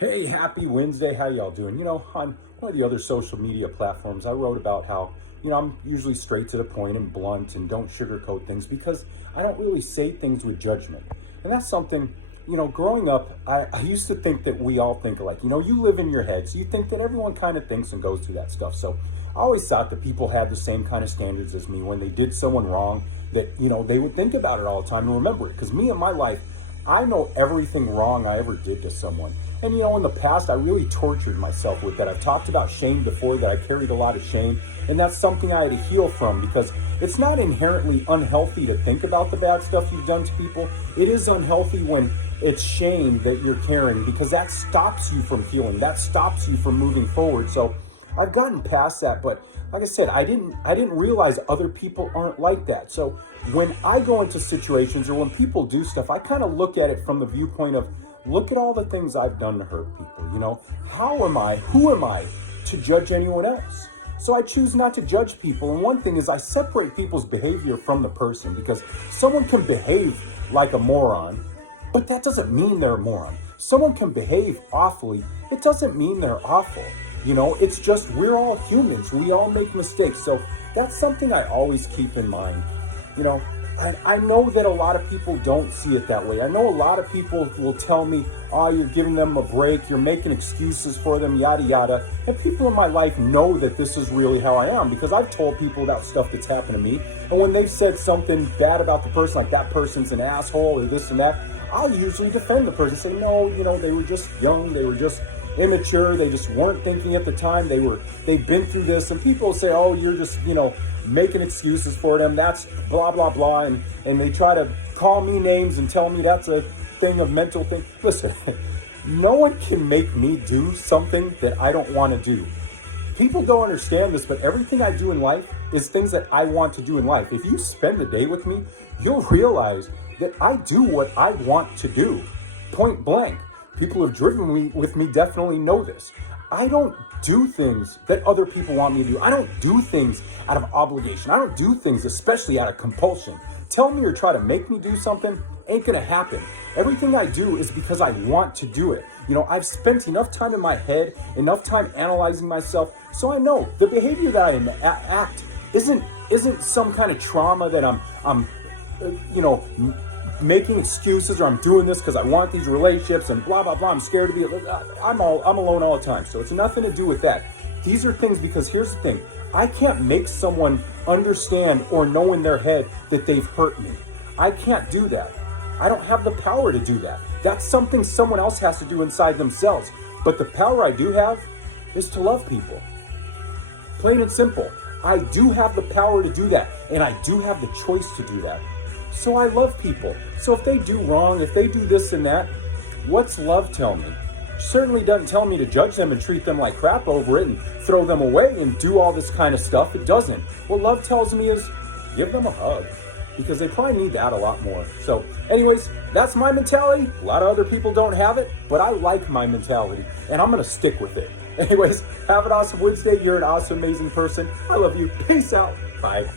Hey, happy Wednesday. How y'all doing? On one of the other social media platforms, I wrote about how, I'm usually straight to the point and blunt and don't sugarcoat things because I don't really say things with judgment. And that's something, growing up, I used to think that we all think alike. You live in your head, so you think that everyone kind of thinks and goes through that stuff. So I always thought that people had the same kind of standards as me when they did someone wrong, that, they would think about it all the time and remember it. Because me in my life, I know everything wrong I ever did to someone. And in the past, I really tortured myself with that. I've talked about shame before, that I carried a lot of shame. And that's something I had to heal from because it's not inherently unhealthy to think about the bad stuff you've done to people. It is unhealthy when it's shame that you're carrying because that stops you from healing. That stops you from moving forward. So I've gotten past that, but like I said, I didn't realize other people aren't like that. So when I go into situations or when people do stuff, I kind of look at it from the viewpoint of, look at all the things I've done to hurt people. Who am I to judge anyone else? So I choose not to judge people. And one thing is I separate people's behavior from the person because someone can behave like a moron, but that doesn't mean they're a moron. Someone can behave awfully. It doesn't mean they're awful. It's just we're all humans. We all make mistakes. So that's something I always keep in mind. I know that a lot of people don't see it that way. I know a lot of people will tell me, oh, you're giving them a break, you're making excuses for them, yada, yada. And people in my life know that this is really how I am because I've told people about stuff that's happened to me. And when they've said something bad about the person, like that person's an asshole or this and that, I'll usually defend the person, say, no, they were just young, they were just immature, they just weren't thinking at the time, they've been through this. And people say, oh, you're just, making excuses for them, that's blah, blah, blah. And they try to call me names and tell me that's a thing of mental thing. Listen, no one can make me do something that I don't want to do. People don't understand this, but everything I do in life is things that I want to do in life. If you spend the day with me, you'll realize that I do what I want to do, point blank. People who have driven with me definitely know this. I don't do things that other people want me to do. I don't do things out of obligation. I don't do things especially out of compulsion. Tell me or try to make me do something, ain't gonna happen. Everything I do is because I want to do it. I've spent enough time in my head, enough time analyzing myself, so I know the behavior that I act isn't some kind of trauma that I'm making excuses or I'm doing this because I want these relationships and blah, blah, blah. I'm scared to be, I'm alone all the time. So it's nothing to do with that. These are things because here's the thing. I can't make someone understand or know in their head that they've hurt me. I can't do that. I don't have the power to do that. That's something someone else has to do inside themselves. But the power I do have is to love people. Plain and simple. I do have the power to do that. And I do have the choice to do that. So I love people. So if they do wrong, if they do this and that, what's love tell me? Certainly doesn't tell me to judge them and treat them like crap over it and throw them away and do all this kind of stuff. It doesn't. What love tells me is give them a hug because they probably need that a lot more. So anyways, that's my mentality. A lot of other people don't have it, but I like my mentality and I'm going to stick with it. Anyways, have an awesome Wednesday. You're an awesome, amazing person. I love you. Peace out. Bye.